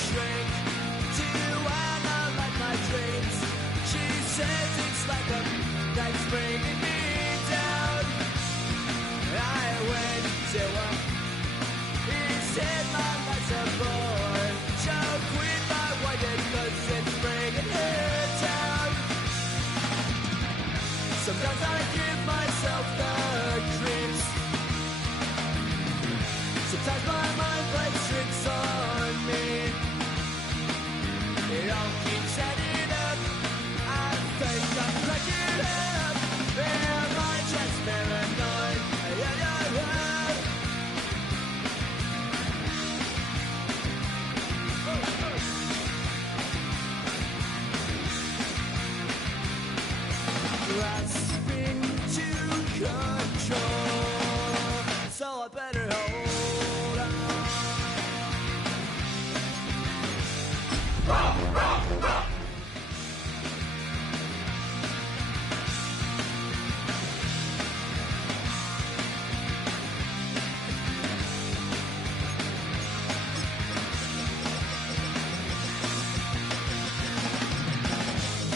shrink to analyze my dreams. She says it's like a knife's bringing me down. I went to her. He said my life's a bore. She'll quit my white cause it's bringing her down. Sometimes I give myself the creeps. Sometimes my mind plays tricks on me. It all keeps adding up. I think I'm cracking up. Am I just paranoid? Yeah, yeah, yeah. Grasping to control, so I better hold on.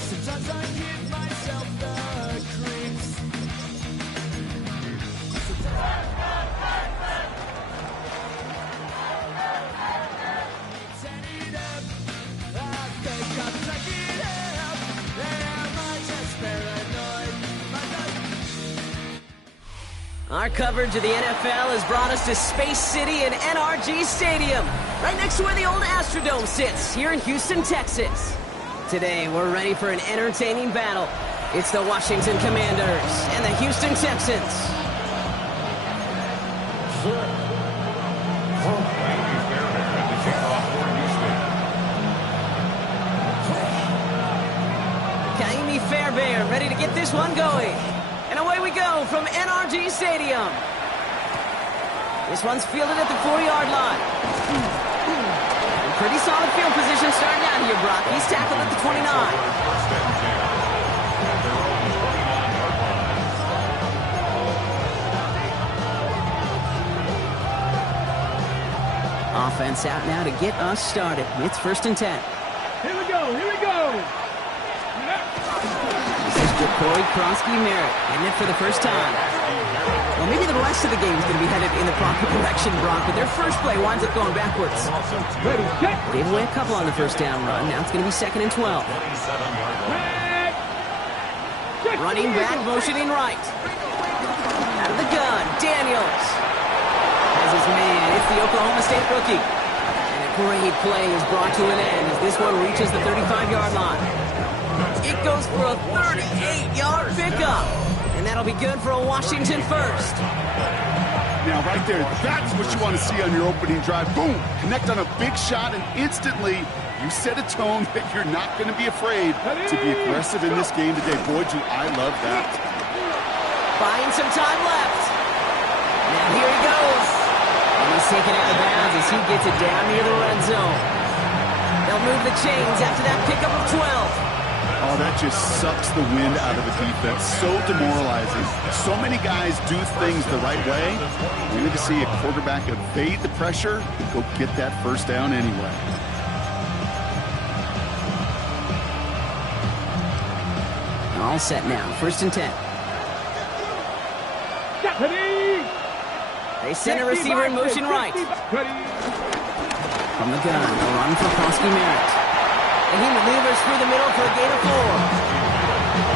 Sometimes I give myself the creeps. Set it up. I think I'm taking up. Am I just paranoid? Our coverage of the NFL has brought us to Space City and NRG Stadium, right next to where the old Astrodome sits, here in Houston, Texas. Today, we're ready for an entertaining battle. It's the Washington Commanders and the Houston Texans. Kaimi Fairbairn ready to get this one going. And away we go from NRG Stadium. This one's fielded at the 4-yard line. Pretty solid field position starting out here, Brock. He's tackled at the 29. Offense out now to get us started. It's 1st and 10. Here we go, here we go. This is Jacory Krosky-Merritt, getting it for the first time. Well, maybe the rest of the game is going to be headed in the proper direction, Brock, but their first play winds up going backwards. Ready, check. Gave away a couple on the first down run. Now it's going to be 2nd and 12. Running back, motioning right. Out of the gun, Daniels has his man. It's the Oklahoma State rookie. And a great play is brought to an end as this one reaches the 35-yard line. It goes for a 38-yard pickup. And that'll be good for a Washington first. Now, right there, that's what you want to see on your opening drive. Boom! Connect on a big shot, and instantly you set a tone that you're not going to be afraid to be aggressive in this game today. Boy, do I love that. Buying some time left. Now here he goes. And he's taken out of bounds as he gets it down near the red zone. They'll move the chains after that pickup of 12. Oh, that just sucks the wind out of the defense. So demoralizing. So many guys do things the right way. We need to see a quarterback evade the pressure and go get that first down anyway. All set now. 1st and 10. They send a receiver in motion right. From the gun, a run for Krosky-Merritt. And he maneuvers through the middle for a gain of 4.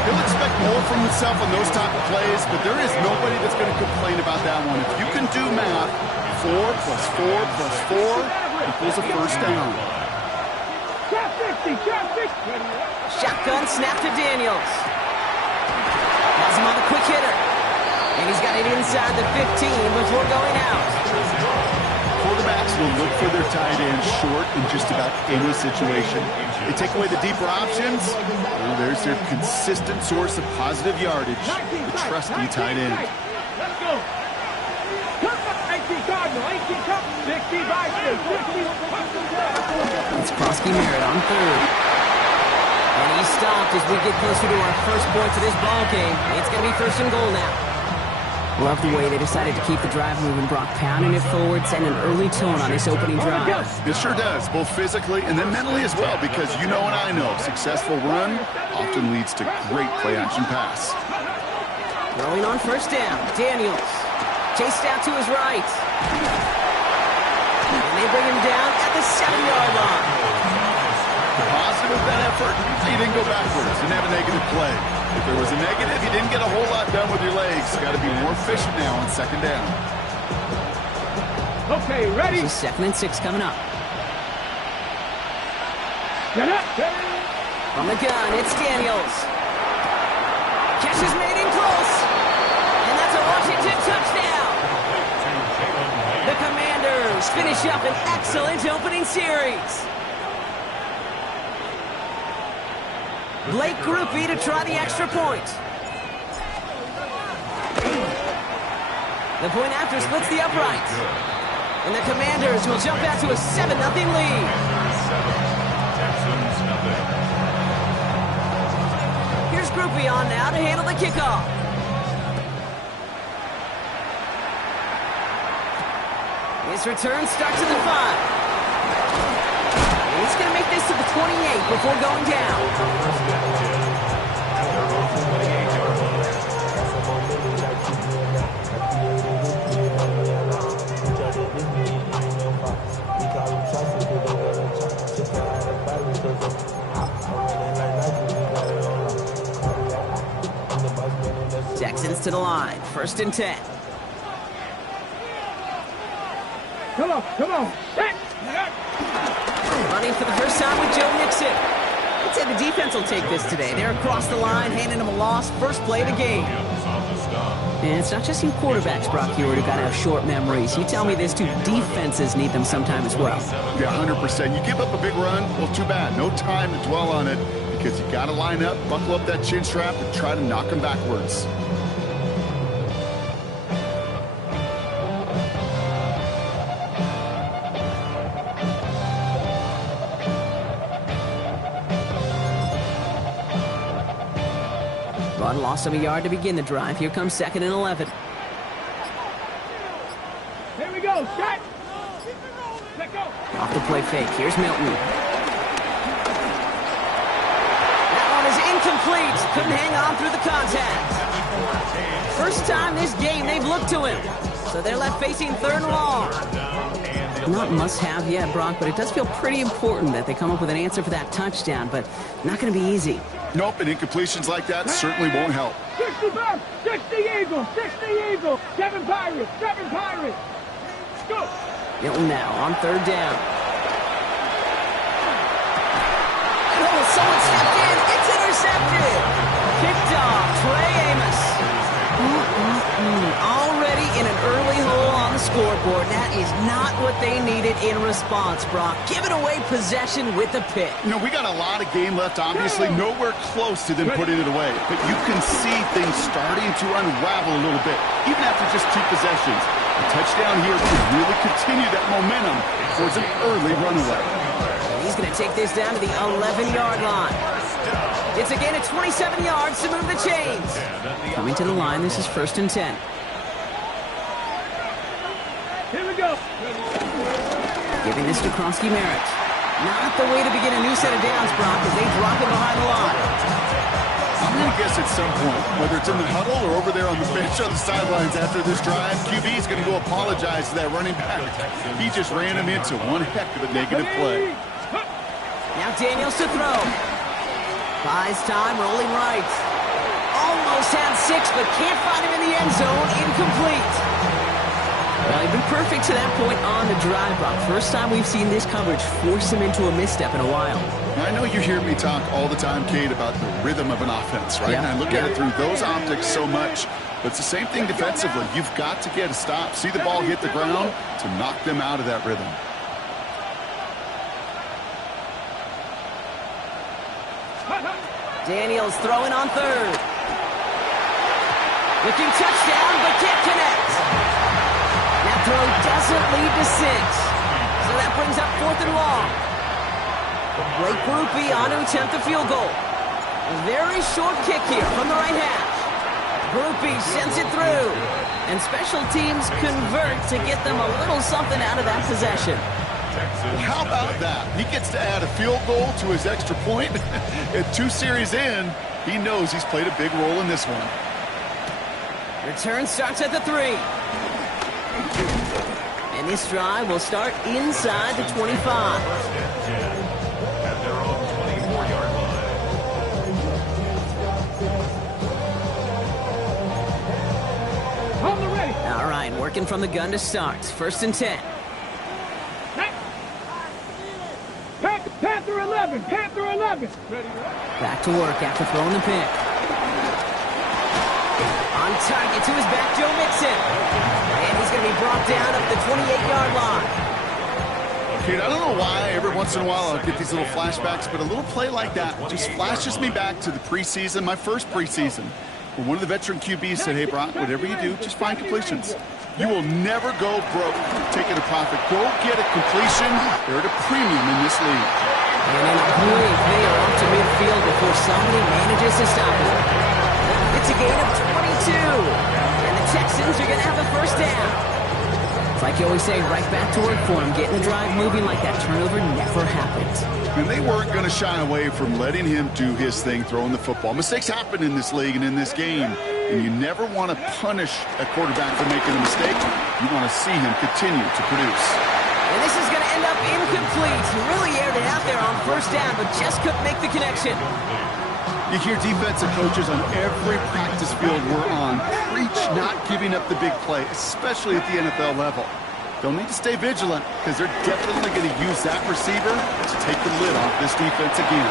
He'll expect more from himself on those type of plays, but there is nobody that's going to complain about that one. If you can do math, 4 plus 4 plus 4 equals a first down. Shotgun snap to Daniels. Has him on the quick hitter. And he's got it inside the 15 before going out. Quarterbacks will look for their tight end short in just about any situation. They take away the deeper options. Well, there's their consistent source of positive yardage, the trusty tight end. Let's go. It's Krosky-Merritt on 3rd. And he's stopped as we get closer to our first points of this ball game. It's going to be 1st and goal now. Love the way they decided to keep the drive moving, Brock, pounding it forward, setting an early tone on this opening drive. It sure does, both physically and then mentally as well, because you know and I know, successful run often leads to great play-action pass. Throwing on first down, Daniels. Chased out to his right. And they bring him down at the 7-yard line. Positive of that effort, he didn't go backwards, didn't have a negative play. If there was a negative, you didn't get a whole lot done with your legs. Got to be more efficient now on second down. Okay, ready? This is 2nd and 6 coming up. Get up. From the gun, it's Daniels. Catch is made in close. And that's a Washington touchdown. The Commanders finish up an excellent opening series. Blake Groupie to try the extra point. The point after splits the upright. And the Commanders will jump out to a 7-0 lead. Here's Groupie on now to handle the kickoff. His return starts at the 5. He's going to make this to the 28 before going down. Texans to the line, 1st and 10. Come on. Set. Running for the first time with Joe Mixon. I'd say the defense will take this today. They're across the line, handing them a loss. First play of the game. And it's not just you quarterbacks, Brock Hewitt, who got to have short memories. You tell me this too, defenses need them sometime as well. Yeah, 100%. You give up a big run, well, too bad. No time to dwell on it because you got to line up, buckle up that chin strap, and try to knock them backwards. Run loss of a yard to begin the drive. Here comes 2nd and 11. Here we go. Set. Let go. Off the play fake. Here's Milton. That one is incomplete. Couldn't hang on through the contact. First time this game they've looked to him. So they're left facing 3rd and long. Not must-have yet, Brock, but it does feel pretty important that they come up with an answer for that touchdown, but not going to be easy. Nope, and incompletions like that certainly won't help. 65, 60 Eagles, 7 Pirates. Go. Milton now on 3rd down. Oh, someone stepped in. It's intercepted. Picked off. Trey Amos. Already in an early hole on the scoreboard. That is not what they needed in response, Brock. Giving away possession with the pick. You know, we got a lot of game left, obviously. Nowhere close to them putting it away. But you can see things starting to unravel a little bit, even after just 2 possessions. A touchdown here could really continue that momentum towards an early runaway. He's going to take this down to the 11-yard line. It's a gain of 27 yards to move the chains. Coming to the line, this is 1st and 10. Here we go. Giving this to Kronsky-Merritt. Not the way to begin a new set of downs, Brock, as they drop it behind the line. I'm going to guess at some point, whether it's in the huddle or over there on the bench on the sidelines after this drive, QB is going to go apologize to that running back. He just ran him into one heck of a negative play. Now Daniels to throw. Buys time, rolling right. Almost had 6, but can't find him in the end zone. Incomplete. Well, he'd been perfect to that point on the drive, Brock. First time we've seen this coverage force him into a misstep in a while. I know you hear me talk all the time, Kate, about the rhythm of an offense, right? Yeah. And I look at it through those optics so much. But it's the same thing defensively. You've got to get a stop, see the ball hit the ground to knock them out of that rhythm. Daniels throwing on 3rd. Looking touchdown, but can't connect. That throw doesn't lead to 6. So that brings up 4th and long. Blake Groupie on to attempt the field goal. A very short kick here from the right hash. Groupie sends it through. And special teams convert to get them a little something out of that possession. How about that? He gets to add a field goal to his extra point. And 2 series in, he knows he's played a big role in this one. Return starts at the 3. And this drive will start inside the 25. At their own 24-yard line. Hold the ready. All right, working from the gun to start. 1st and 10. Panther 11. Panther 11. Ready. Back to work after throwing the pick. On target to his back, Joe Mixon. And he's going to be brought down up the 28-yard line. Kate, I don't know why every once in a while I'll get these little flashbacks, but a little play like that just flashes me back to the preseason, my first preseason, where one of the veteran QBs said, hey, Brock, whatever you do, just find completions. You will never go broke taking a profit. Go get a completion. They're at a premium in this league. And in a blink, they are up to midfield before somebody manages to stop it. It's a gain of 22. And the Texans are going to have a 1st down. It's like you always say, right back to work for them. Getting the drive moving like that turnover never happened. And they weren't going to shy away from letting him do his thing, throwing the football. Mistakes happen in this league and in this game. And you never want to punish a quarterback for making a mistake. You want to see him continue to produce. And this is going to end up incomplete. He really aired it out there on 1st down, but just couldn't make the connection. You hear defensive coaches on every practice field we're on preach not giving up the big play, especially at the NFL level. They'll need to stay vigilant because they're definitely going to use that receiver to take the lid off this defense again.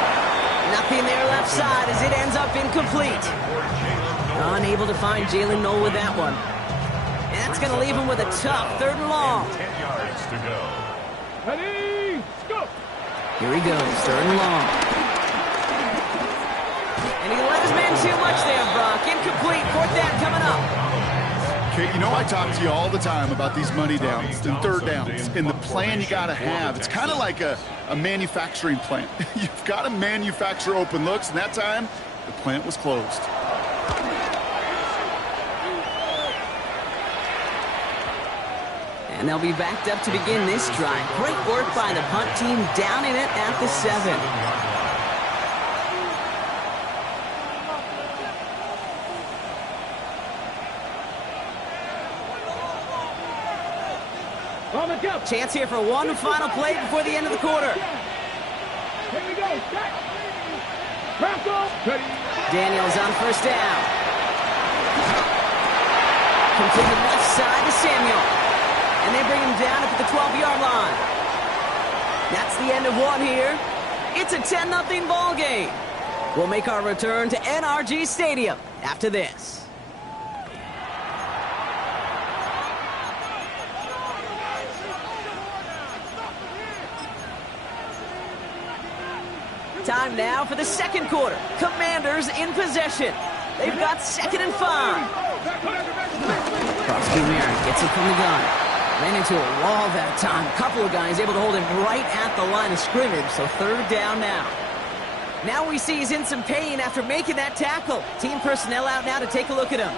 Nothing there left side as it ends up incomplete. Unable to find Jalen Noel with that one. And that's going to leave him with a tough 3rd and long. 10 yards to go. Ready. Go. Here he goes, 3rd and long. And he let his man too much there, Brock. Incomplete, 4th down coming up. Okay, you know I talk to you all the time about these money downs and 3rd downs and the plan you got to have. It's kind of like a manufacturing plant. You've got to manufacture open looks, and that time, the plant was closed. And they'll be backed up to begin this drive. Great work by the punt team, downing it at the 7. On the go. Chance here for one final play before the end of the quarter. Here we go. Set. Bronco. Ready. Daniels on 1st down. Completed left side to Samuel. And they bring him down up at the 12-yard line. That's the end of one here. It's a 10-0 ball game. We'll make our return to NRG Stadium after this. Time now for the 2nd quarter. Commanders in possession. They've got 2nd and 5. Crosby gets it from the gun. Ran into a wall that time. A couple of guys able to hold him right at the line of scrimmage, so 3rd down now. Now we see he's in some pain after making that tackle. Team personnel out now to take a look at him.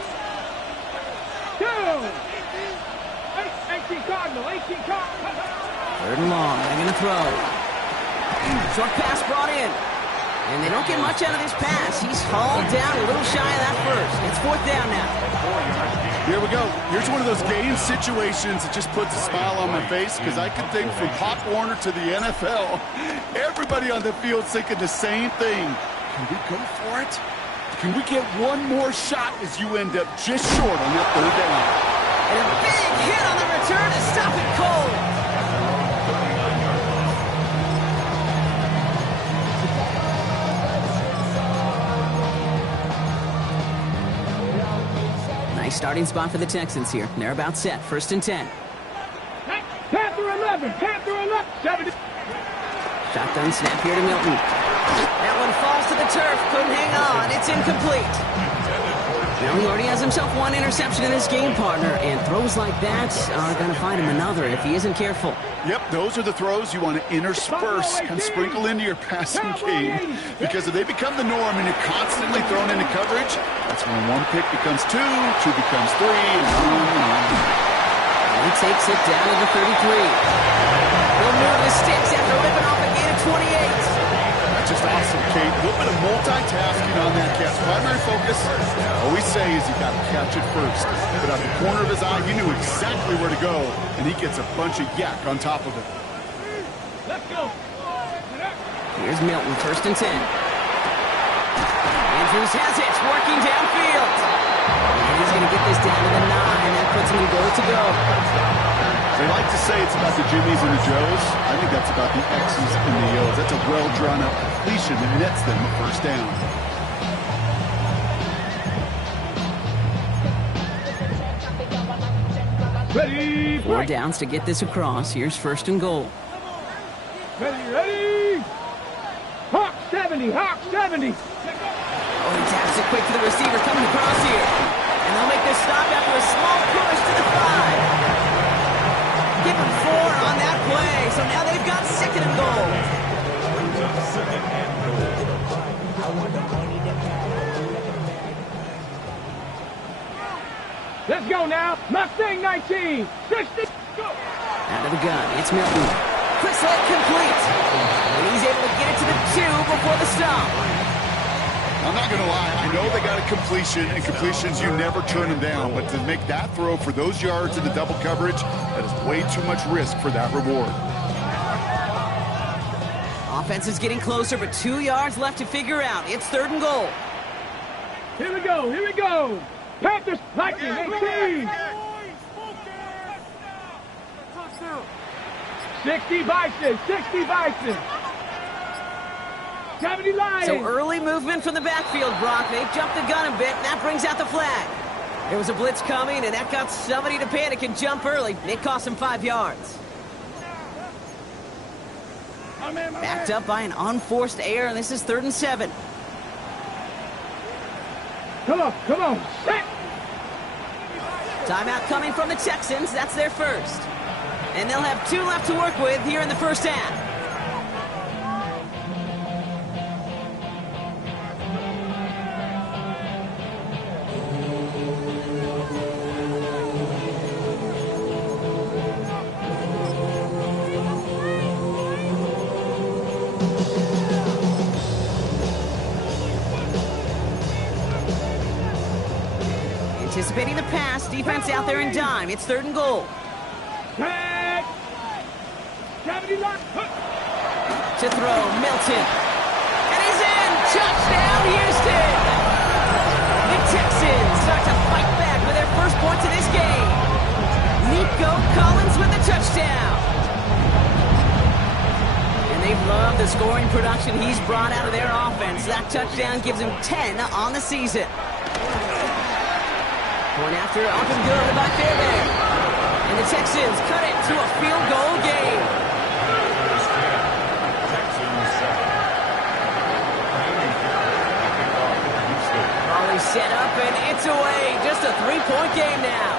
18 Cardinal. 18 Cardinal. 3rd and long. They're going to throw. Short pass brought in. And they don't get much out of this pass. He's hauled down a little shy of that first. It's 4th down now. Here we go. Here's one of those game situations that just puts a smile on my face because I can think from Pop Warner to the NFL, everybody on the field's thinking the same thing. Can we go for it? Can we get one more shot as you end up just short on that 3rd down? And a big hit on the return to stop it cold. Nice starting spot for the Texans here. They're about set. 1st and 10. Panther 11. Panther 11. 70. Shotgun snap here to Milton. That one falls to the turf. Couldn't hang on. It's incomplete. Now he already has himself one interception in this game, partner, and throws like that are going to find him another if he isn't careful. Yep, those are the throws you want to intersperse and sprinkle into your passing game, because if they become the norm and you're constantly thrown into coverage, that's when one pick becomes two, two becomes three, and on. He takes it down to the 33. He'll move the sticks after ripping off a gain of 28. That's just awesome, Kate. A little bit of multitasking on that catch. Primary focus, all we say is you got to catch it first. But out the corner of his eye, he knew exactly where to go, and he gets a bunch of yak on top of it. Let's go. Here's Milton, 1st and 10. Andrews has it, working downfield. And he's going to get this down to the 9. That puts him in goal to go. They like to say it's about the Jimmies and the Joes. I think that's about the X's and the O's. That's a well-drawn-out completion that nets them a first down. Ready, 4 downs to get this across. Here's 1st and goal. ready. Hawk 70, Hawk 70. Oh, he taps it quick to the receiver coming across here. And they'll make this stop after a small push to the 5. Give him 4 on that play. So now they've got 2nd and goal. Brings up 2nd and goal. Let's go now. Mustang 19, 60. Go. Out of the gun, it's Milton. Quick slant complete. And he's able to get it to the 2 before the stop. I'm not going to lie. I know they got a completion, and completions, you never turn them down. But to make that throw for those yards in the double coverage, that is way too much risk for that reward. Offense is getting closer, but 2 yards left to figure out. It's 3rd and goal. Here we go. Panthers, Lightning 18. 60 Bison, 70 Lions. So early movement from the backfield, Brock. They jumped the gun a bit, and that brings out the flag. There was a blitz coming, and that got somebody to panic and jump early. It cost him 5 yards. Backed up by an unforced error, and this is 3rd and 7. Come on. Set. Timeout coming from the Texans. That's their first. And they'll have 2 left to work with here in the first half. Anticipating the pass, defense out there in dime. It's 3rd and goal. Tag. 70 Lions. To throw, Milton. And he's in! Touchdown, Houston! The Texans start to fight back with their first points of this game. Nico Collins with the touchdown. And they've loved the scoring production he's brought out of their offense. That touchdown gives him 10 on the season. Point after, up and good by Fairbairn. And the Texans cut it to a field goal game. Ball is set up and it's away. Just a 3-point game now.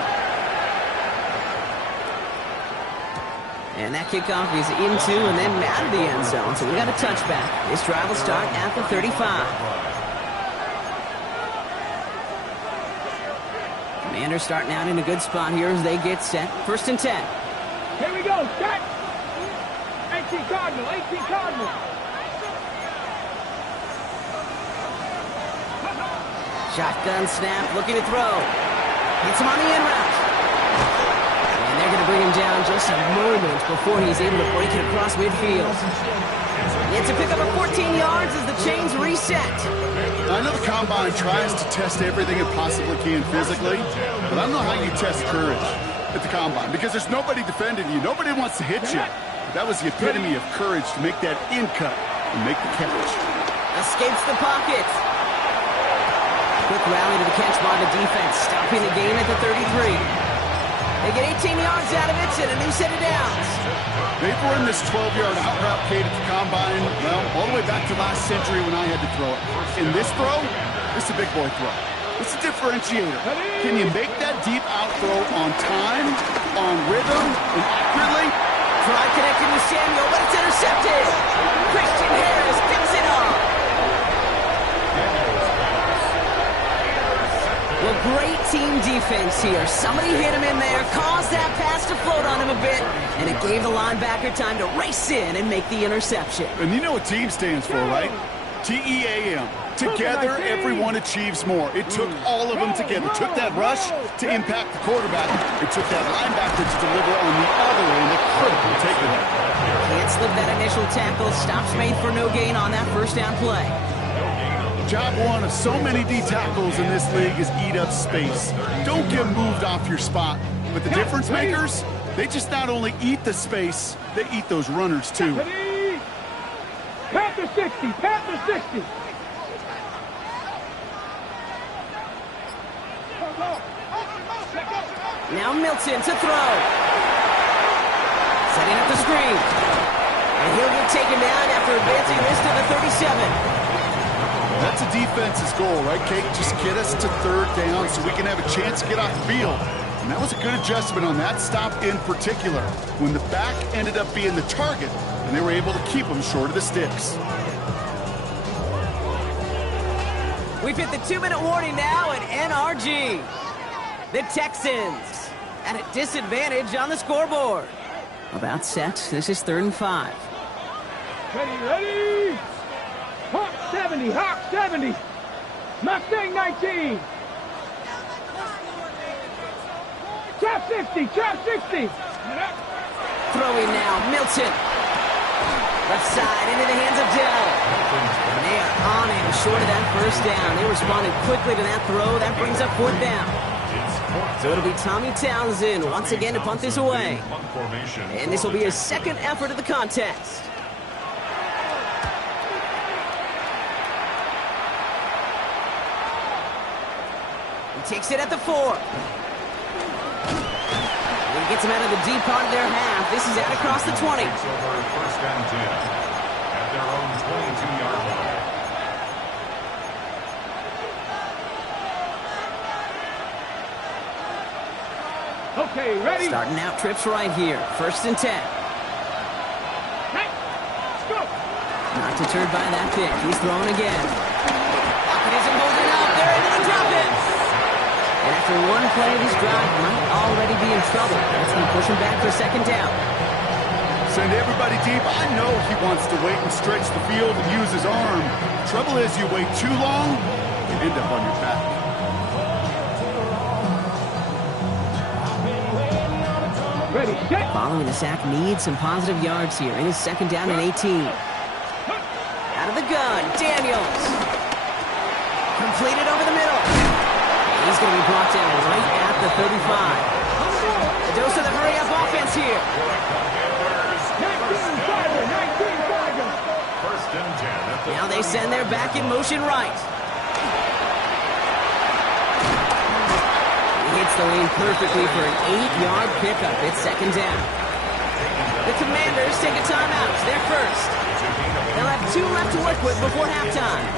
And that kickoff is into and then out of the end zone. So we got a touchback. This drive will start at the 35. Commanders starting out in a good spot here as they get set. 1st and 10. Here we go. Set. 18 Cardinal. Shotgun snap, looking to throw. Hits him on the in route. And they're going to bring him down just a moment before he's able to break it across midfield. It's a pickup of 14 yards as the chains reset. I know the Combine tries to test everything it possibly can physically, but I don't know how you test courage at the Combine because there's nobody defending you. Nobody wants to hit you. That was the epitome of courage to make that in cut and make the catch. Escapes the pocket. Quick rally to the catch by the defense, stopping the game at the 33. They get 18 yards out of it and a new set of downs. They've run this 12-yard out route, Kate, at the Combine, well, all the way back to last century when I had to throw it. In this throw, it's a big boy throw. It's a differentiator. Can you make that deep out throw on time, on rhythm, and accurately? Drive connected with Samuel, but it's intercepted. Christian Harris picks it off. Well, great team defense here. Somebody hit him in there, caused that pass to float on him a bit, and it gave the linebacker time to race in and make the interception. And you know what team stands for, right? TEAM. Together, everyone achieves more. It took all of them together. It took that rush to impact the quarterback. It took that linebacker to deliver on the other end, a critical takeaway. Can't slip that initial tackle. Stops made for no gain on that first down play. Job one of so many D tackles in this league is eat up space. Don't get moved off your spot. But the difference makers, they just not only eat the space, they eat those runners too. Panther 60, Panther 60. Now Milton to throw. Setting up the screen. And he'll get taken down after advancing this to the 37. That's a defense's goal, right, Kate? Just get us to third down so we can have a chance to get off the field. And that was a good adjustment on that stop in particular, when the back ended up being the target, and they were able to keep him short of the sticks. We've hit the 2-minute warning now at NRG. The Texans at a disadvantage on the scoreboard. About set. This is 3rd and 5. Ready. Hawk 70, Hawk 70. Mustang 19. Chop 60, Chop 60. Throwing now, Milton. Left side into the hands of Dell. And they are on him short of that first down. They responded quickly to that throw. That brings up 4th down. So it'll be Tommy Townsend once again to punt this away. And this will be his second effort of the contest. He takes it at the 4. He gets him out of the deep part of their half. This is out across the 20. Takes over 1st and 10 at their own 22-yard line. Okay, ready. Starting out trips right here. 1st and 10. Hey, let's go. Not deterred by that pick. He's throwing again. Pocket isn't holding up. They're able to drop it. And after one play, this drive might already be in trouble. That's going to push him back to 2nd down. Send everybody deep. I know he wants to wait and stretch the field and use his arm. Trouble is, you wait too long, you end up on your back. Ready, set. Following the sack, needs some positive yards here. In his 2nd down and 18. Out of the gun, Daniels. Completed over the middle. He's going to be brought down right at the 35. A dose of the hurry-up offense here. 19 Tiger. 1st and 10 at the Now they send their back in motion right. He hits the lane perfectly for an 8-yard pickup. It's 2nd down. The Commanders take a timeout. They're first. They'll have 2 left to work with before halftime.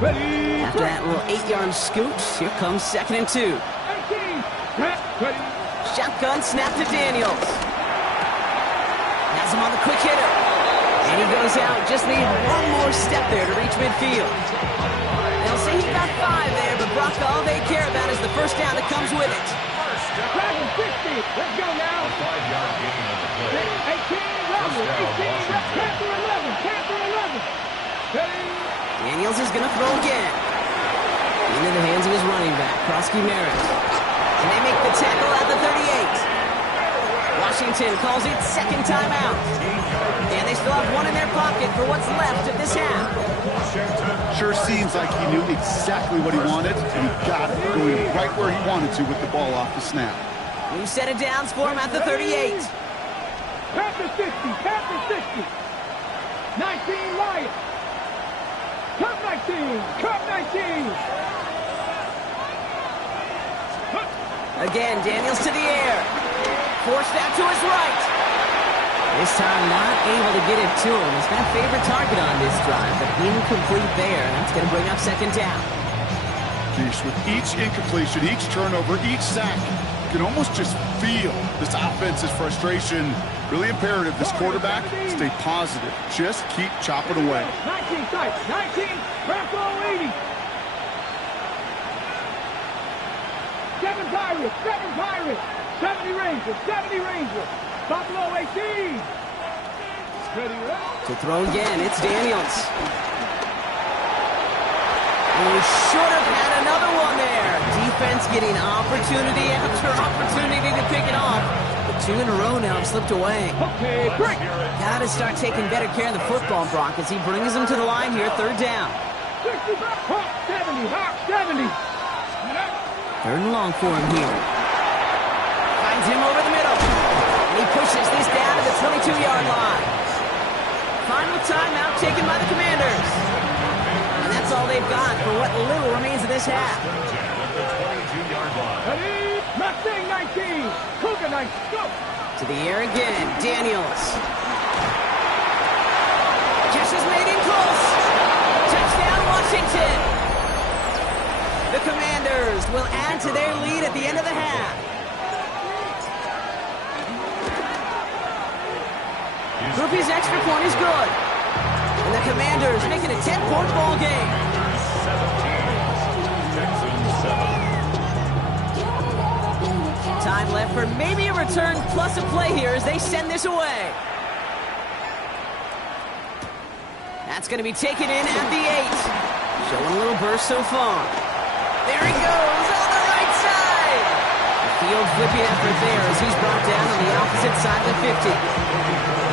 Ready. After that little 8-yard scoot, here comes 2nd and 2. 18. Ready. Shotgun snap to Daniels. Has him on the quick hitter. And he goes out. Just need one more step there to reach midfield. They'll say he got 5 there, but Brock, all they care about is the first down that comes with it. Dragon 60. Let's go now. 5-yard gain on the play. 18. Rumble. 18. Panther 11. Panther 11. Ready. Daniels is going to throw again. Into the hands of his running back, Krosky Merritt. And they make the tackle at the 38. Washington calls it 2nd timeout. And they still have 1 in their pocket for what's left of this half. Sure seems like he knew exactly what he wanted, and he got it, going right where he wanted to with the ball off the snap. New set of downs for him at the 38. Panther 60. Panther 60. 19 Lions. Cup 19. Cup 19. Again, Daniels to the air. Forced out to his right. This time not able to get it to him. He's been a favorite target on this drive, but incomplete there. That's going to bring up second down. Geesh, with each incompletion, each turnover, each sack, you can almost just feel this offense's frustration. Really imperative this quarterback stay positive. Just keep chopping away. 19 tight. 19. Buffalo 80. 7 Pirates. 7 Pirates. 70 Rangers. 70 Rangers. Buffalo 18. To throw again, it's Daniels. And we should have had another one there. Defense getting opportunity after opportunity to pick it off. But 2 in a row now have slipped away. Okay, break. Got to start taking better care of the football, Brock, as he brings them to the line here, third down. 60. Hawk 70. Hawk 70. Third and long for him here. Finds him over the middle. And he pushes this down to the 22-yard line. Final timeout taken by the Commanders. And that's all they've got for what little remains of this half. Ready? Mustang 19. Cougar 19. Go. To the air again, Daniels. Catch is made in close. Touchdown, Washington. The Commanders will add to their lead at the end of the half. Groupie's extra point is good. And the Commanders make it a 10-point ball game. Time left for maybe a return plus a play here as they send this away. That's going to be taken in at the 8. Showing a little burst so far. There he goes on the right side. The field flipping effort there as he's brought down on the opposite side of the 50.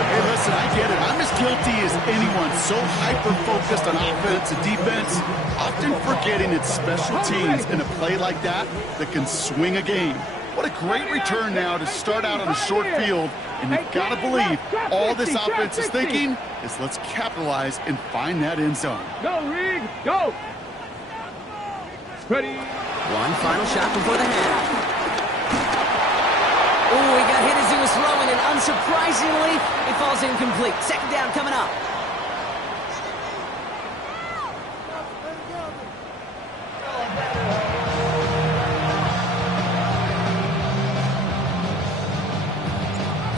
Hey, listen, I get it. I'm as guilty as anyone. So hyper-focused on offense and defense, often forgetting it's special teams in a play like that that can swing a game. What a great return now to start out on a short field. And you've got to believe all this offense is thinking is let's capitalize and find that end zone. Go, Reed. Go. Ready. One final shot before the half. Oh, he got hit as he was throwing, and unsurprisingly, it falls incomplete. Second down coming up.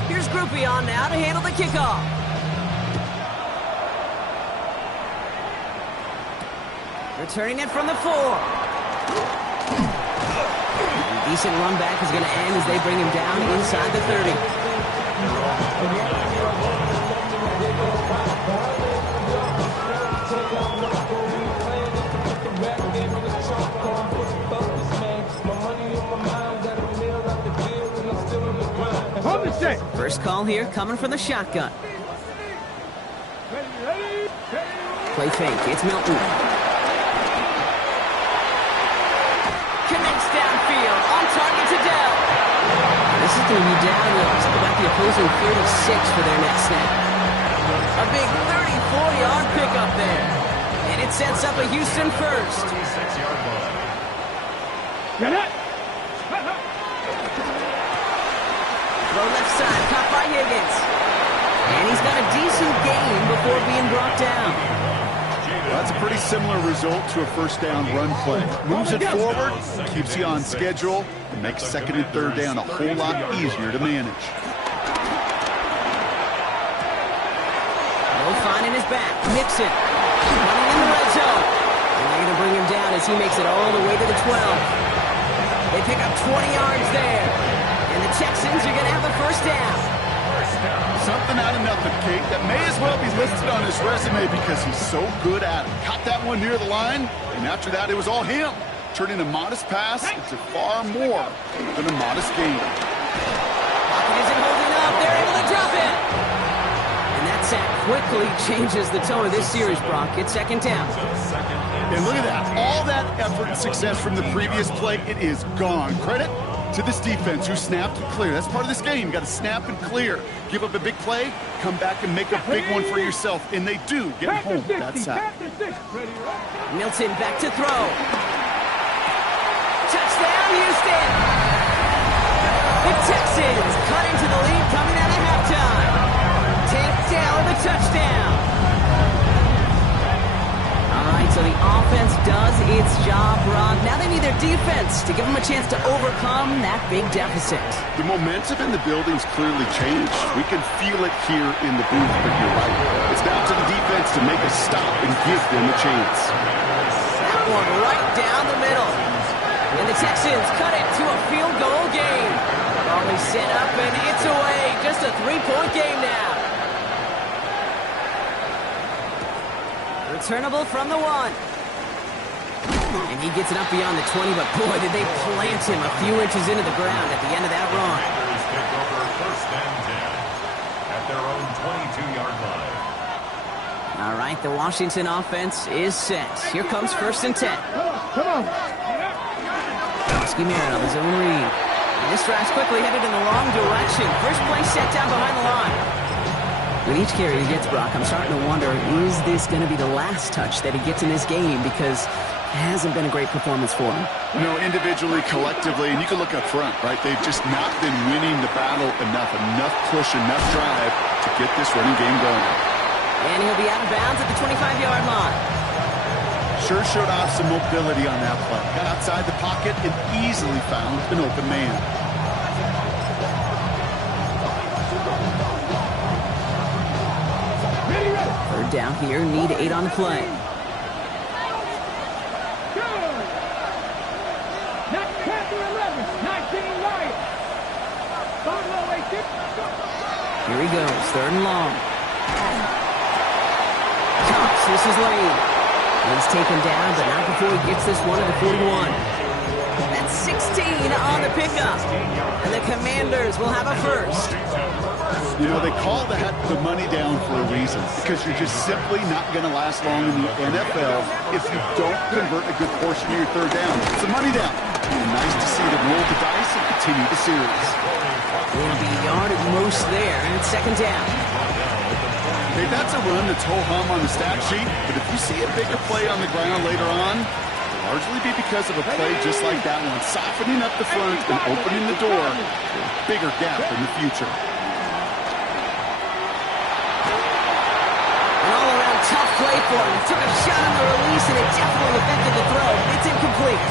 Here's Groupie on now to handle the kickoff. Returning it from the 4. Decent run back is going to end as they bring him down inside the 30. First call here coming from the shotgun. Play fake. It's Milton. Connects downfield. On target to Dell. This is going to be Daniels about the opposing 36 for their next snap. A big 34-yard pickup there. And it sets up a Houston first. Get it. Throw left side, caught by Higgins. And he's got a decent gain before being brought down. That's a pretty similar result to a first down run play. Moves it forward, keeps you on schedule, and makes second and third down a whole lot easier to manage. No finding his back. Mixon running in the red zone. And they're going to bring him down as he makes it all the way to the 12. They pick up 20 yards there. And the Texans are going to have the first down. Something out of nothing, Kate, that may as well be listed on his resume because he's so good at it. Caught that one near the line, and after that, it was all him. Turning a modest pass into far more than a modest gain. Pocket isn't holding up. They're able to drop it. And that sack quickly changes the tone of this series, Brock. It's second down. And look at that. All that effort and success from the previous play, it is gone. Credit to this defense who snapped and clear. That's part of this game. You got to snap and clear. Give up a big play, come back and make a big one for yourself. And they do get home that sack. Milton back to throw. Touchdown, Houston. The Texans cut into the lead coming out of halftime. touchdown. All right, so the offense does its job, Rob. Now they need their defense to give them a chance to overcome that big deficit. The momentum in the building's clearly changed. We can feel it here in the booth, but you're right. It's now to the defense to make a stop and give them a chance. That one right down the middle. And the Texans cut it to a field goal game. Always set up, and it's away. Just a 3-point game now. Returnable from the 1. And he gets it up beyond the 20, but boy, did they plant him a few inches into the ground at the end of that run. Commanders take over first and 10 at their own 22-yard line. All right, the Washington offense is set. Here comes first and 10. Come on. Scheming on his own read. And this drive's quickly headed in the wrong direction. First play set down behind the line. With each carry he gets, Brock, I'm starting to wonder, is this going to be the last touch that he gets in this game? Because it hasn't been a great performance for him. You know, individually, collectively, and you can look up front, right? They've just not been winning the battle enough push, enough drive to get this running game going. And he'll be out of bounds at the 25-yard line. Sure showed off some mobility on that play. Got outside the pocket and easily found an open man. Third down here, need 8 on the play. Here he goes, third and long. Cox, this is Lane. He's taken down, but not before he gets this one to the 41. That's 16 on the pickup. And the Commanders will have a first. You know, they call that the money down for a reason, because you're just simply not going to last long in the NFL if you don't convert a good portion of your third down. It's a money down. And nice to see them roll the dice and continue the series. It'll be a yard at most there, and it's second down. Hey, that's a run that's ho-hum on the stat sheet, but if you see a bigger play on the ground later on, it'll largely be because of a play just like that one, softening up the front and opening the door to a bigger gap in the future. An all-around tough play for him. He took a shot on the release, and it definitely affected the throw. It's incomplete.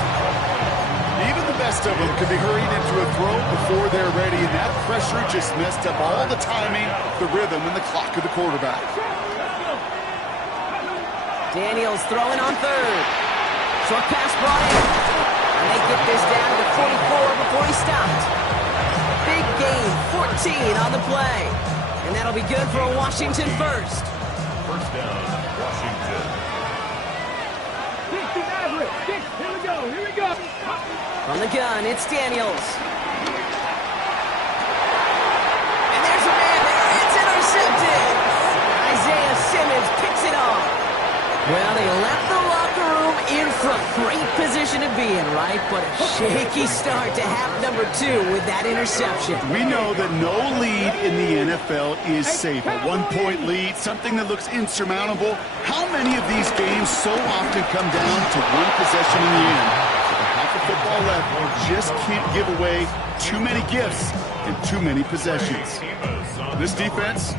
Even the best of them could be hurried into a throw before they're ready, and that pressure just messed up all the timing, the rhythm, and the clock of the quarterback. Daniels throwing on third. Short pass brought in. And they get this down to 44 before he stopped. Big gain, 14 on the play. And that'll be good for a Washington first. First down, Washington. 60 Maverick. 6. Here we go. Here we go. From the gun, it's Daniels. And there's a man there. It's intercepted. Isaiah Simmons picks it off. Well, they left the locker room in front. Great position to be in, right? But a shaky start to half number 2 with that interception. We know that no lead in the NFL is safe. A one-point lead, something that looks insurmountable. How many of these games so often come down to one possession in the end? With a half of football left, you just can't give away too many gifts and too many possessions. This defense,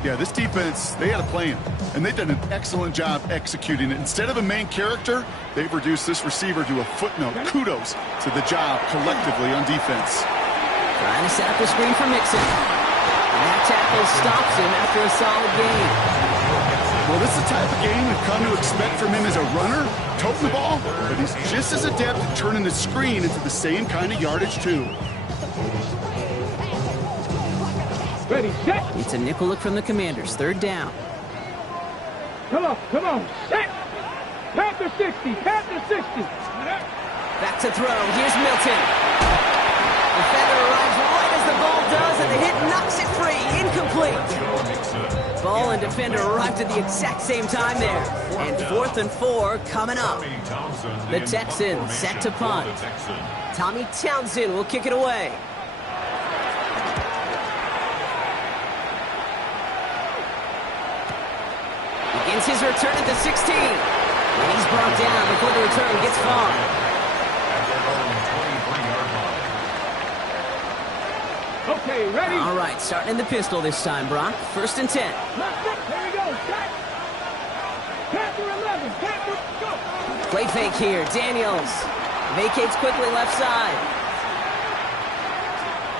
they had a plan, and they've done an excellent job executing it. Instead of a main character, they've reduced this receiver to a footnote. Kudos to the job collectively on defense. Trying to set up a screen for Mixon. And that tackle stops him after a solid gain. Well, this is the type of game we've come to expect from him as a runner, toting the ball, but he's just as adept at turning the screen into the same kind of yardage, too. Ready, set. It's a nickel look from the Commanders. Third down. Come on. Set. Panther 60. Panther 60. Back to throw. Here's Milton. Defender arrives right as the ball does, and the hit knocks it free. Incomplete. Ball and defender arrived at the exact same time there. And 4th and 4 coming up. The Texans set to punt. Tommy Townsend will kick it away. Begins his return at the 16. And he's brought down before the return gets far. Okay, ready? All right, starting in the pistol this time, Brock. 1st and 10. Here we go. Play fake here. Daniels vacates quickly left side.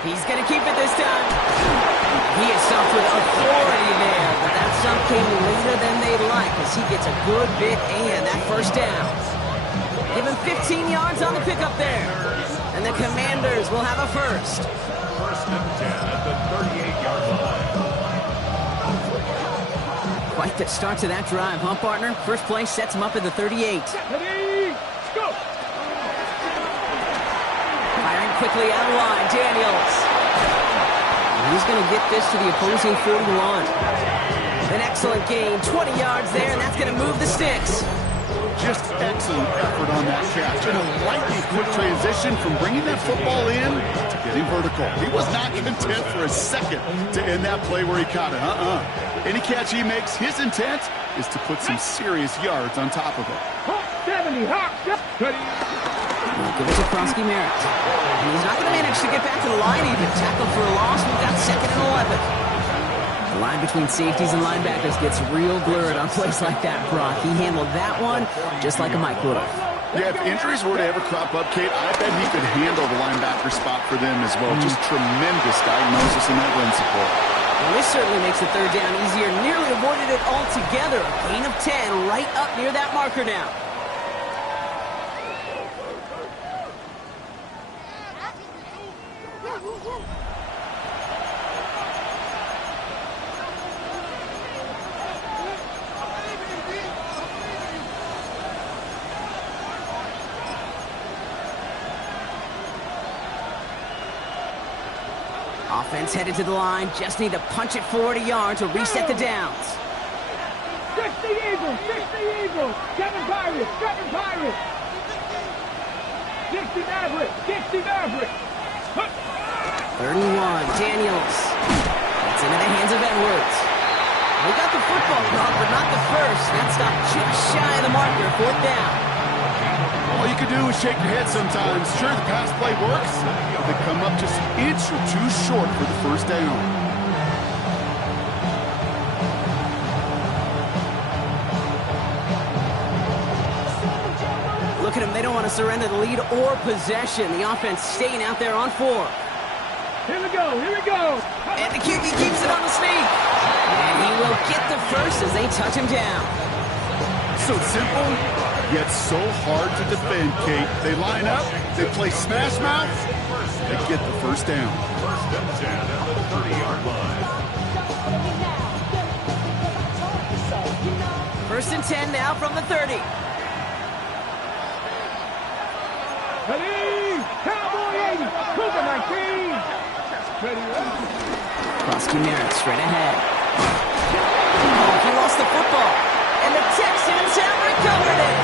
He's going to keep it this time. He is stumped with authority there, but that stump came later than they'd like as he gets a good bit and that first down. Give him 15 yards on the pickup there. And the Commanders will have a first. First and 10 at the 38-yard line. Quite the start to that drive, huh, partner? First play sets him up at the 38. Ready, go! Firing quickly out of line, Daniels. He's going to get this to the opposing 41. An excellent gain, 20 yards there, and that's going to move the sticks. Just excellent effort on that catch. And a lightning quick transition from bringing that football in to getting vertical. He was not content for a second to end that play where he caught it. Any catch he makes, his intent is to put some serious yards on top of it. Hawk 70, Hawk 70. Give it to Krosky Merritt. And he's not going to manage to get back to the line even. Tackled for a loss. We've got second and 11. The line between safeties and linebackers gets real blurred on plays like that, Brock. He handled that one just like a Mike would have. Yeah, if injuries were to ever crop up, Kate, I bet he could handle the linebacker spot for them as well. Just tremendous diagnosis in that run support. Well, this certainly makes the third down easier. Nearly avoided it altogether. A gain of 10 right up near that marker now. Offense headed to the line. Just need to punch it 40 yards to reset the downs. 60 Eagles, 60 Eagles. 7 Pirates, 7 Pirates. 60 Mavericks, 60 Mavericks. 31, Daniels. It's into the hands of Edwards. We got the football, Brock, but not the first. That stopped just shy of the marker. Fourth down. All you can do is shake your head sometimes. Sure, the pass play works. They come up just an inch or two short for the first down. Look at them. They don't want to surrender the lead or possession. The offense staying out there on 4. Here we go, here we go. And the QB keeps it on the sneak. And he will get the first as they touch him down. So simple, yet so hard to defend, Kate. They line up, they play smash mouth, they get the first down. First and 10 at the 30-yard line. First and 10 now from the 30. Ready, Cowboy 80, Cougar 19. Ready, Krosky Merritt straight ahead. Oh, he lost the football. And the Texans have recovered it.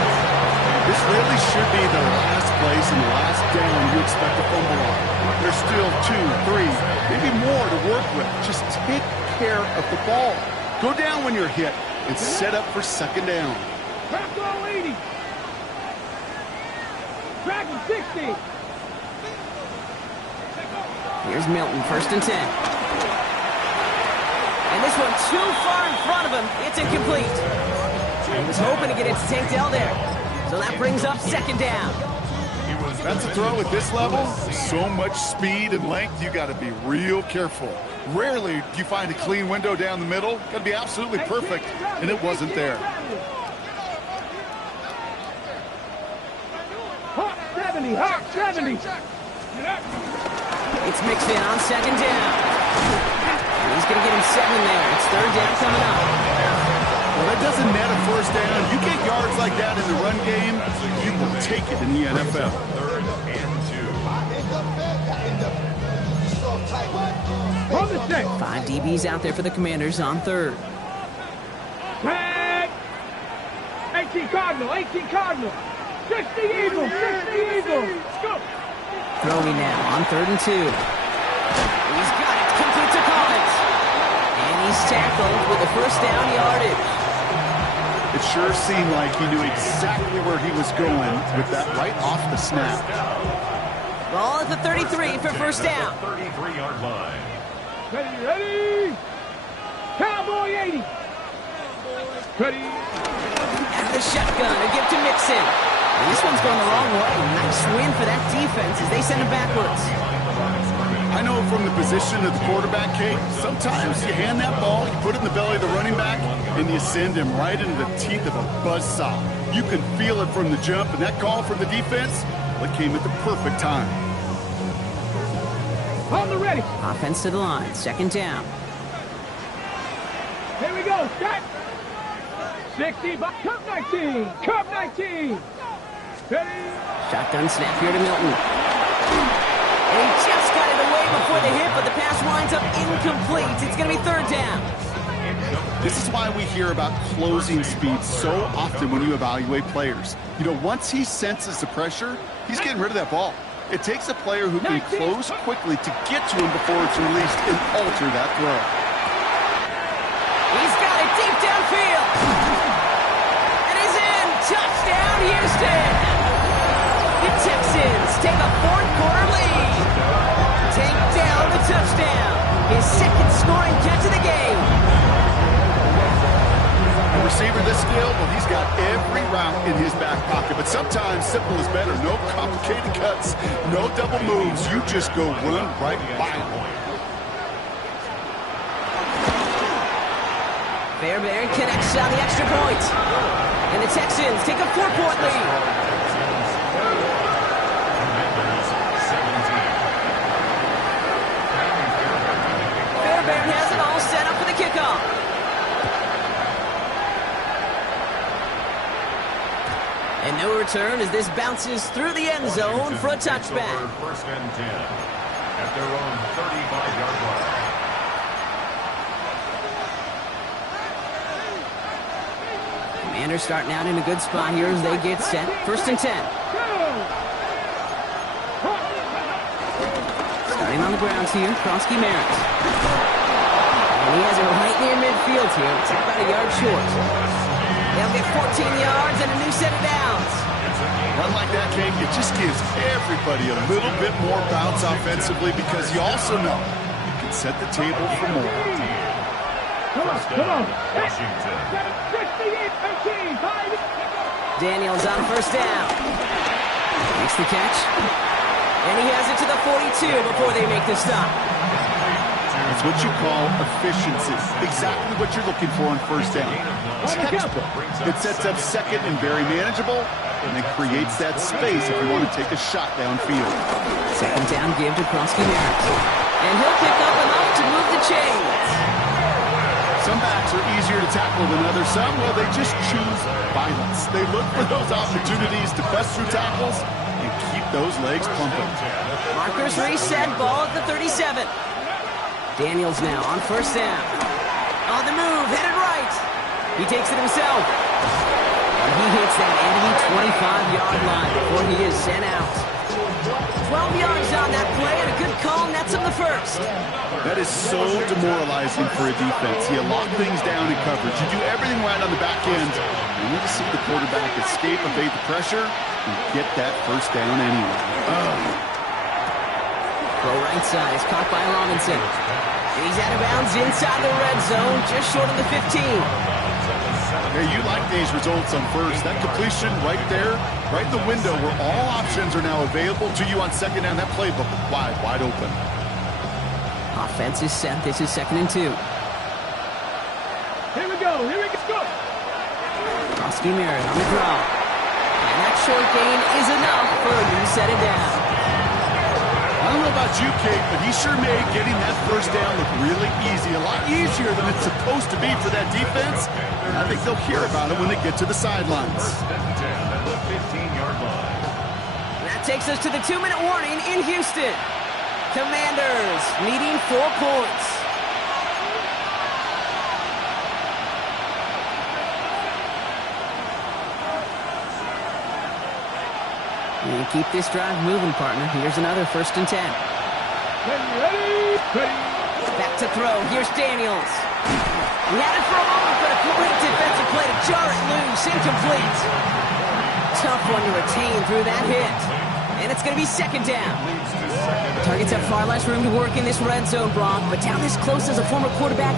This really should be the last place and the last down you expect to fumble on. There's still 2, 3, maybe more to work with. Just take care of the ball. Go down when you're hit and set up for second down. Crackle 80. Dragon 60. Here's Milton, first and 10. And this one too far in front of him. It's incomplete. He was hoping to get it to Tank Dell there. So that brings up second down. That's a throw at this level. So much speed and length, you got to be real careful. Rarely do you find a clean window down the middle. Got to be absolutely perfect, and it wasn't there. Hawk 70, Hawk 70. It's mixed in on second down. And he's going to get him 7 there. It's third down coming up. Well, that doesn't net a first down. You get yards like that in the run game, you will take it in the NFL. Third and 2. On the stick. 5 DBs out there for the Commanders on third. Tag. 18 Cardinal, 18 Cardinal. 60 Eagles, 60 Eagles. Go. Throwing now on third and 2. He's got it. Complete to Collins. And he's tackled with the first down yardage. It sure seemed like he knew exactly where he was going with that right off the snap. Ball at the 33 for first down. 33-yard line. Ready, ready. Cowboy 80. Ready. At the shotgun. A give to Mixon. And this one's going the wrong way. Nice win for that defense as they send him backwards. I know from the position of the quarterback, Kate, sometimes you hand that ball, you put it in the belly of the running back, and you send him right into the teeth of a buzzsaw. You can feel it from the jump, and that call from the defense, well, it came at the perfect time. On the ready. Offense to the line. Second down. Here we go. Set. 60 by Cup 19. Cup 19. Ready. Shotgun snap here to Milton. And he just got it away before the hit, but the pass winds up incomplete. It's going to be third down. This is why we hear about closing speed so often when you evaluate players. You know, once he senses the pressure, he's getting rid of that ball. It takes a player who can close quickly to get to him before it's released and alter that throw. He's got it deep downfield. And he's in. Touchdown, Houston. The Texans take a fourth-quarter lead. Take down the touchdown. His second scoring catch of the game. A receiver this skilled, well, he's got every route in his back pocket. But sometimes simple is better. No complicated cuts, no double moves. You just go run right by him. Fairbairn connects on the extra point. And the Texans take a 4-point lead. Fairbairn has it all set up for the kickoff. And no return as this bounces through the end zone for a touchback. First and 10 at their own 35-yard line. Commanders starting out in a good spot here as they get set. First and 10. Starting on the ground here, Krosky Merritt. And he has it right near midfield here. It's about a yard short. They'll get 14 yards and a new set of downs. Run like that, Kate, it just gives everybody a little bit more bounce offensively because you also know you can set the table for more. Come on. Washington. 68-13. Daniels on first down. Makes the catch. And he has it to the 42 before they make the stop. It's what you call efficiency. Exactly what you're looking for on first down. Textbook. It sets up second and very manageable, and then creates that space if you want to take a shot downfield. Second down give to Krosky Merritt. And he'll pick up enough to move the chains. Some backs are easier to tackle than others. Some, well, they just choose violence. They look for those opportunities to bust through tackles and keep those legs pumping. Markers reset, ball at the 37. Daniels now on first down. On the move, headed right. He takes it himself. And he hits that enemy 25-yard line before he is sent out. 12 yards on that play, and a good call nets him the first. That is so demoralizing for a defense. You lock things down in coverage. You do everything right on the back end. You need to see the quarterback escape, evade the pressure, and get that first down anyway. Throw right side is caught by Robinson. He's out of bounds inside the red zone, just short of the 15. Hey, you like these results on first. That completion right there, right in the window where all options are now available to you on second down. That playbook wide open. Offense is set. This is 2nd and 2. Here we go. Krosky Merritt on the draw. And that short gain is enough for a new set of down. I don't know about you, Kate, but he sure made getting that first down look really easy. A lot easier than it's supposed to be for that defense. And I think they'll hear about it when they get to the sidelines. At the 15-yard line. That takes us to the 2-minute warning in Houston. Commanders needing 4 points. You keep this drive moving, partner. Here's another 1st and 10. Ready. Back to throw. Here's Daniels. He had it for a moment, but a great defensive play to jar it loose. Incomplete. Tough one to retain through that hit. And it's going to be 2nd down. Targets have far less room to work in this red zone, Brock, but down this close as a former quarterback,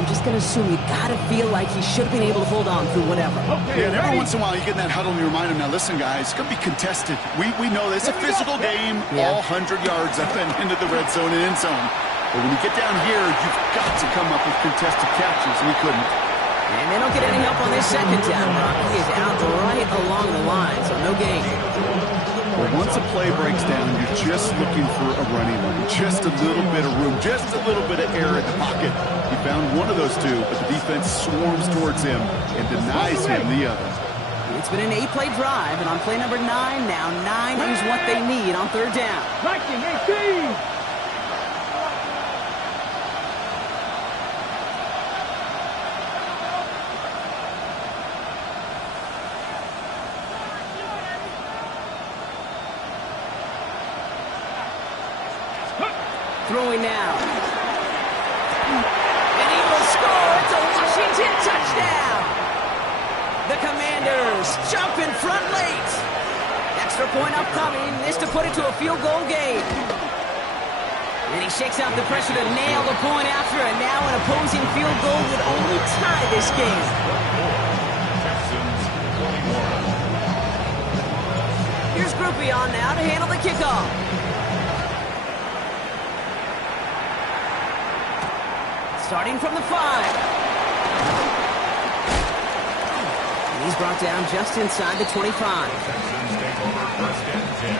I'm just going to assume you got to feel like he should have been able to hold on through whatever. Okay, Yeah, and every ready? once in a while you get in that huddle and you remind him, now listen guys, it's going to be contested. We know this. It's a physical game, all 100 yards up and into the red zone and end zone. But when you get down here, you've got to come up with contested catches, and he couldn't. And they don't get any help on this second down, Brock. He is out right along the line, so no gain. Well, once a play breaks down, you're just looking for a running lane. Just a little bit of room, just a little bit of air in the pocket. He found one of those two, but the defense swarms towards him and denies him the other. It's been an 8-play drive, and on play number 9 now, 9 is what they need on third down. 19-18. Throwing now. And he will score. It's a Washington touchdown. The Commanders jump in front late. Extra point upcoming. This to put it to a field goal game. And he shakes out the pressure to nail the point after, and now an opposing field goal would only tie this game. Texans 21. Here's Groupie on now to handle the kickoff. Starting from the 5. And he's brought down just inside the 25. Texans take over first and 10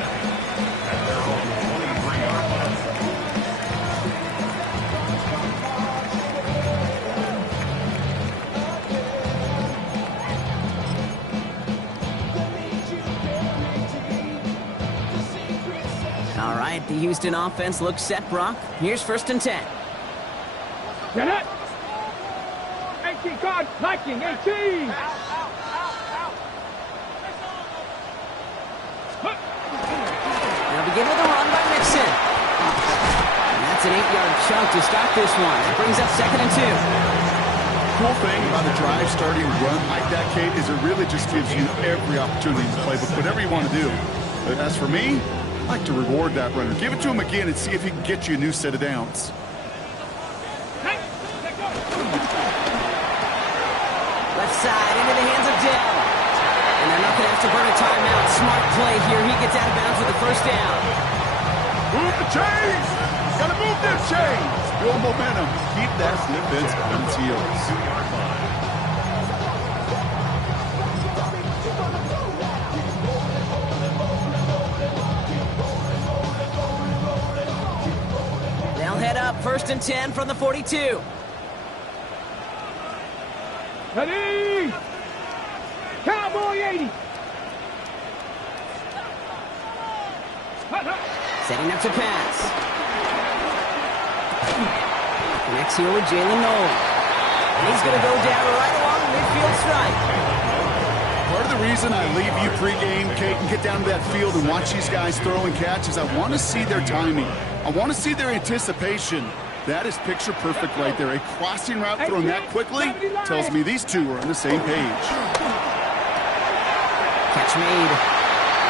at their own 23-yard line. All right, the Houston offense looks set, Brock. Here's first and 10. Get it. 18 card, 19, 18. Now begin with a run by Mixon. And that's an 8-yard chunk to start this one. That brings up second and 2. Cool thing about a drive starting run like that, Kate, is it really just gives you every opportunity to play with whatever you want to do. But as for me, I like to reward that runner. Give it to him again and see if he can get you a new set of downs. Left side into the hands of Dell. And they're not going to have to burn a timeout. Smart play here. He gets out of bounds with the first down. Move the chains! Gotta move them chains! Build momentum. Keep that defense on its heels. 2-yard line. They'll head up first and 10 from the 42. Ready. Cowboy 80. Setting up to pass. Connects here with Jalen Noel. And he's going to go down right along the midfield stripe. Part of the reason I leave you pregame, Kate, and get down to that field and watch these guys throw and catch is I want to see their timing. I want to see their anticipation. That is picture perfect right there. A crossing route thrown that quickly tells me these two are on the same page. Catch made.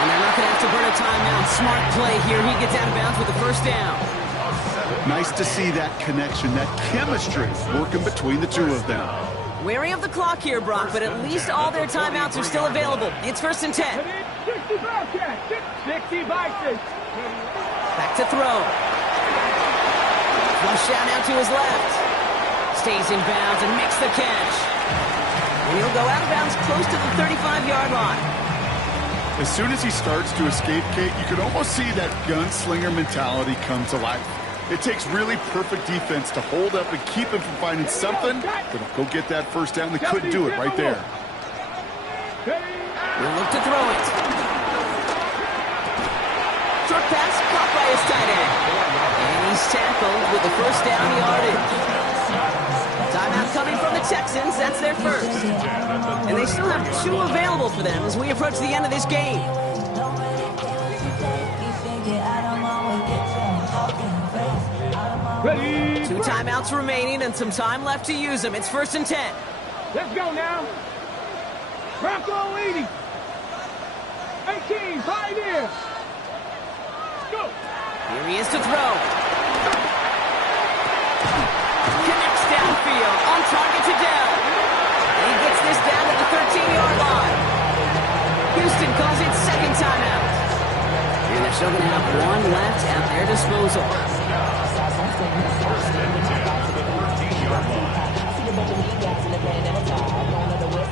And they're not going to have to burn a timeout. Smart play here. He gets out of bounds with the first down. Nice to see that connection, that chemistry working between the two of them. Wary of the clock here, Brock, but at least all their timeouts are still available. It's first and 10. 60 Bobcat. 60 Bison. Back to throw. Flush down out to his left. Stays in bounds and makes the catch. And he'll go out of bounds close to the 35-yard line. As soon as he starts to escape, Kate, you can almost see that gunslinger mentality come to life. It takes really perfect defense to hold up and keep him from finding something that'll go get that first down. They couldn't do it right there. He'll look to throw it. Short pass caught by his tight end. And he's tackled with the first down yardage. Timeout coming from the Texans. That's their first. And they still have 2 available for them as we approach the end of this game. Ready. 2 timeouts remaining and some time left to use them. It's first and 10. Let's go now. Bronco 80. 18, Pioneer. Go. Here he is to throw. Connects downfield. field, on target to Dell. And he gets this down to the 13-yard line. Houston calls it second timeout. And they're still going to have one left at their disposal.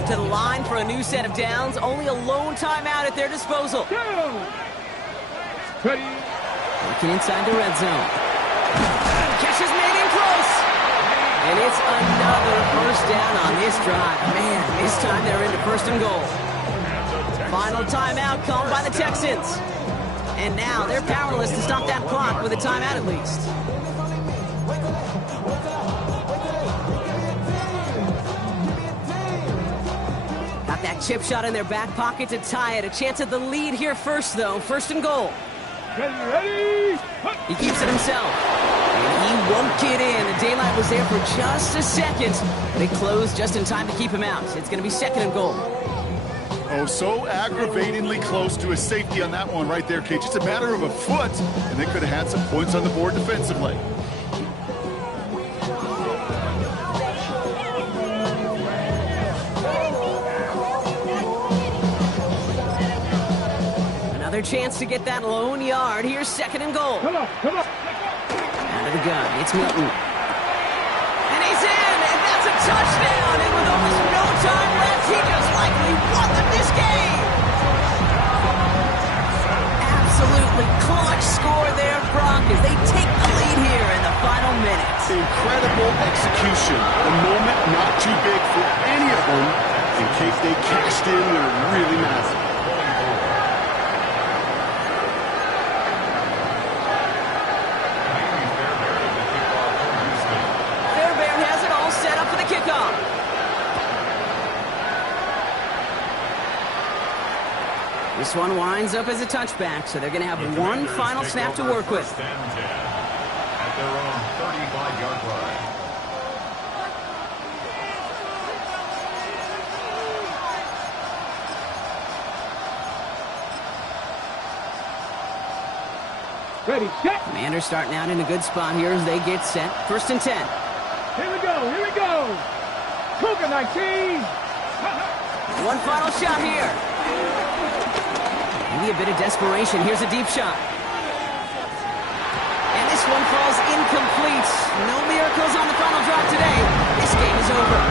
To the line for a new set of downs. Only a lone timeout at their disposal. Ready. Looking inside the red zone. Catch is made in close. And it's another first down on this drive. Man, this time they're into first and goal. Final timeout called by the Texans. And now they're powerless to stop that clock with a timeout at least. Got that chip shot in their back pocket to tie it. A chance at the lead here first, though. First and goal. Ready. He keeps it himself. And he won't get in. The daylight was there for just a second. But it closed just in time to keep him out. It's going to be second and goal. Oh, so aggravatingly close to a safety on that one right there, Kate. Just a matter of a foot, and they could have had some points on the board defensively. Another chance to get that lone yard. Here's second and goal. Come on. Out of the gun, it's Milton. And he's in, and that's a touchdown. And with almost no time left, he just likely won them this game. Absolutely clutch score there, Brock, as they take the lead here in the final minutes. Incredible execution. The moment not too big for any of them. In case they cashed in, they're really massive. This one winds up as a touchback, so they're going to have one final snap to work with. At their own 35-yard line. Ready, set. Commanders starting out in a good spot here as they get set. First and 10. Here we go. Cougar 19. One final shot here. Maybe a bit of desperation. Here's a deep shot. And this one falls incomplete. No miracles on the final drive today. This game is over.